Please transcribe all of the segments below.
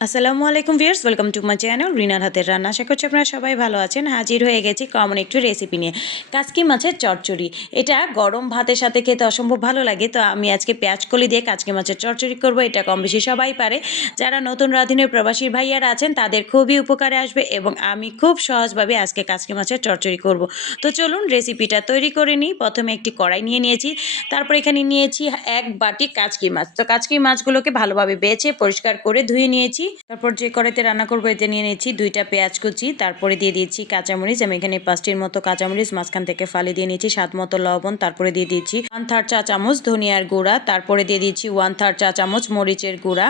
আসসালামু আলাইকুম viewers, welcome to my channel রিনার হাতের রান্না। আশা করছি আপনারা সবাই ভালো আছেন। হাজির হয়ে গেছি কমন একটু রেসিপি নিয়ে, কাচকি মাছের চচ্চড়ি। এটা গরম ভাতের সাথে খেতে অসম্ভব ভালো লাগে। তো আমি আজকে পেঁয়াজকলি দিয়ে কাচকি মাছের চচ্চড়ি করব। এটা কম বেশি সবাই পারে। যারা নতুন রাঁধুনির প্রবাসী ভাইয়ারা আছেন তাদের খুবই উপকারে আসবে এবং আমি খুব সহজভাবে আজকে কাচকি মাছের চচ্চড়ি করব। তো চলুন রেসিপিটা তৈরি করে নিই। প্রথমে একটি কড়াই নিয়ে নিয়েছি, তারপর এখানে নিয়েছি এক বাটি কাচকি মাছ। তো কাচকি মাছগুলোকে ভালোভাবে বেছে পরিষ্কার করে ধুয়ে নিয়েছি। তারপর যে কড়াইতে রান্না করবো এতে নিয়ে নিয়েছি 2টা পেঁয়াজ কুচি, তারপরে দিয়ে দিয়েছি কাঁচামরিচ। আমি এখানে 5টির মতো কাঁচামরিচ মাঝখান থেকে ফালি দিয়ে নিয়েছি, স্বাদ মতো লবণ, তারপরে দিয়ে দিয়েছি 1/3 চা চামচ ধনিয়ার গুঁড়া, তারপরে দিয়ে দিয়েছি 1/3 চা চামচ মরিচের গুঁড়া,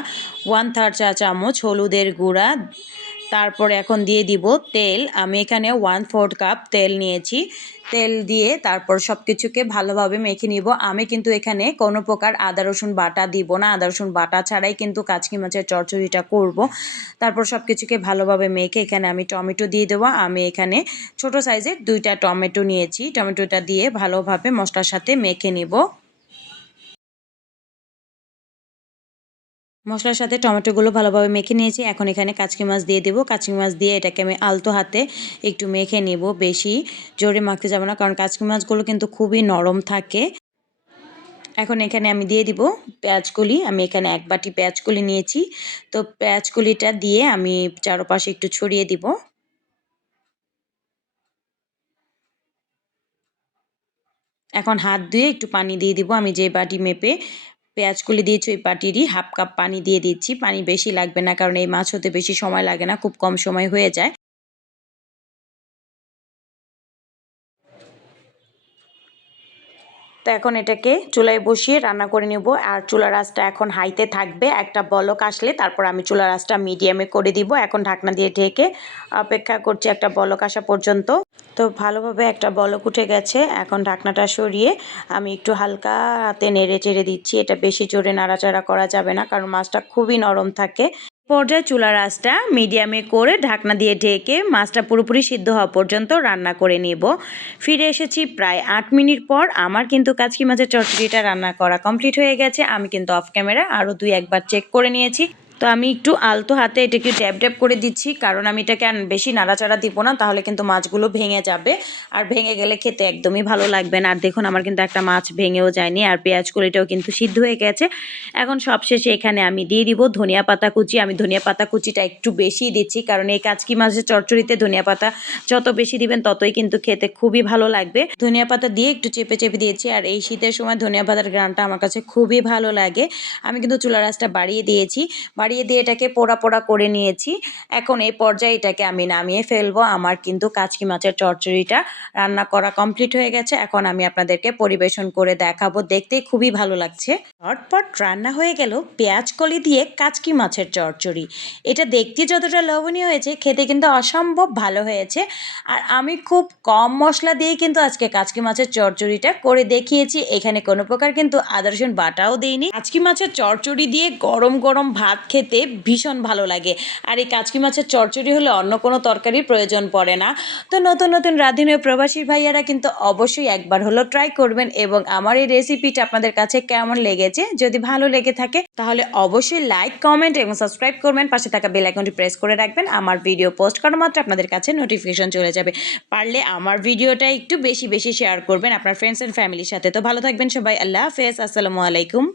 1/3 চা চামচ হলুদের গুঁড়া। তারপরে এখন দিয়ে দিব তেল। আমি এখানে 1/4 কাপ তেল নিয়েছি। তেল দিয়ে তারপর সব কিছুকে ভালোভাবে মেখে নিব। আমি কিন্তু এখানে কোনো প্রকার আদা রসুন বাটা দিব না, আদা রসুন বাটা ছাড়াই কিন্তু কাচকি মাছের চচ্চড়িটা করব। তারপর সব কিছুকে ভালোভাবে মেখে এখানে আমি টমেটো দিয়ে দেবো। আমি এখানে ছোট সাইজের 2টা টমেটো নিয়েছি। টমেটোটা দিয়ে ভালোভাবে মশলার সাথে মেখে নিব। মশলার সাথে টমেটোগুলো ভালোভাবে মেখে নিয়েছি। এখন এখানে কাচকি মাছ দিয়ে দেবো। কাচকি মাছ দিয়ে এটাকে আমি আলতো হাতে একটু মেখে নেব, বেশি জোরে মাখতে যাব না, কারণ কাচকি মাছগুলো কিন্তু খুবই নরম থাকে। এখন এখানে আমি দিয়ে দিব পেঁয়াজকলি। আমি এখানে এক বাটি পেঁয়াজকলি নিয়েছি। তো পেঁয়াজকলিটা দিয়ে আমি চারপাশে একটু ছড়িয়ে দিব। এখন হাত ধুয়ে একটু পানি দিয়ে দিব। আমি যে বাটি মেপে পেঁয়াজকলি দিয়েছি ওই বাটিরই হাফ কাপ পানি দিয়ে দিচ্ছি। পানি বেশি লাগবে না, কারণ এই মাছ হতে বেশি সময় লাগে না, খুব কম সময় হয়ে যায়। তো এখন এটাকে চুলায় বসিয়ে রান্না করে নেব। আর চুলার আঁচটা এখন হাইতে থাকবে। একটা বলক আসলে তারপর আমি চুলার আঁচটা মিডিয়ামে করে দিব। এখন ঢাকনা দিয়ে ঢেকে অপেক্ষা করছি একটা বলক আসা পর্যন্ত। তো ভালোভাবে একটা বলক উঠে গেছে। এখন ঢাকনাটা সরিয়ে আমি একটু হালকা হাতে নেড়ে চেড়ে দিচ্ছি। এটা বেশি জোরে নাড়াচাড়া করা যাবে না, কারণ মাছটা খুবই নরম থাকে। পর্যায়ে চুলার আঁচটা মিডিয়ামে করে ঢাকনা দিয়ে ঢেকে মাছটা পুরোপুরি সিদ্ধ হওয়া পর্যন্ত রান্না করে নেব। ফিরে এসেছি প্রায় 8 মিনিট পর। আমার কিন্তু কাচকি মাছের চচ্চড়িটা রান্না করা কমপ্লিট হয়ে গেছে। আমি কিন্তু অফ ক্যামেরা আরও 2-1 বার চেক করে নিয়েছি। তো আমি একটু আলতো হাতে এটাকে ড্যাব ড্যাব করে দিচ্ছি, কারণ আমি এটাকে বেশি নাড়াচাড়া দিব না, তাহলে কিন্তু মাছগুলো ভেঙে যাবে। আর ভেঙে গেলে খেতে একদমই ভালো লাগবে না। আর দেখুন আমার কিন্তু একটা মাছ ভেঙেও যায়নি, আর পেঁয়াজ কলিটাও কিন্তু সিদ্ধ হয়ে গেছে। এখন সবশেষে এখানে আমি দিয়ে দিব ধনিয়া পাতা কুচি। আমি ধনিয়া পাতা কুচিটা একটু বেশিই দিচ্ছি, কারণ এই কাচকি মাছের চচ্চড়িতে ধনিয়া পাতা যত বেশি দিবেন ততই কিন্তু খেতে খুবই ভালো লাগবে। ধনিয়া পাতা দিয়ে একটু চেপে চেপে দিয়েছি। আর এই শীতের সময় ধনিয়া পাতার ঘ্রাণটা আমার কাছে খুবই ভালো লাগে। আমি কিন্তু চুলার আঁচটা বাড়িয়ে দিয়েছি, বাড়িয়ে দিয়ে এটাকে পোড়া পোড়া করে নিয়েছি। এখন এই পর্যায়ে এটাকে আমি নামিয়ে ফেলবো। আমার কিন্তু কাচকি মাছের চচ্চড়িটা রান্না করা কমপ্লিট হয়ে গেছে। এখন আমি আপনাদেরকে পরিবেশন করে দেখাবো। দেখতেই খুবই ভালো লাগছে। ঝটপট রান্না হয়ে গেল পেঁয়াজ কলি দিয়ে কাচকি মাছের চচ্চড়ি। এটা দেখতে যতটা লোভনীয় হয়েছে, খেতে কিন্তু অসম্ভব ভালো হয়েছে। আর আমি খুব কম মশলা দিয়েই কিন্তু আজকে কাচকি মাছের চচ্চড়িটা করে দেখিয়েছি। এখানে কোনো প্রকার কিন্তু আদা রসুন বাটাও দেইনি। কাচকি মাছের চচ্চড়ি দিয়ে গরম গরম ভাত খেতে ভীষণ ভালো লাগে। আর এই কাচকি মাছের চচ্চড়ি হলে অন্য কোনো তরকারির প্রয়োজন পড়ে না। তো নতুন নতুন রাঁধুনি প্রবাসী ভাইয়ারা কিন্তু অবশ্যই একবার হলো ট্রাই করবেন। এবং আমার এই রেসিপিটা আপনাদের কাছে কেমন লেগেছে, যদি ভালো লেগে থাকে তাহলে অবশ্যই লাইক, কমেন্ট এবং সাবস্ক্রাইব করবেন। পাশে থাকা বেল আইকনটি প্রেস করে রাখবেন। আমার ভিডিও পোস্ট করা মাত্র আপনাদের কাছে নোটিফিকেশন চলে যাবে। পারলে আমার ভিডিওটা একটু বেশি বেশি শেয়ার করবেন আপনার ফ্রেন্ডস অ্যান্ড ফ্যামিলির সাথে। তো ভালো থাকবেন সবাই। আল্লাহ হাফেজ। আসসালামু আলাইকুম।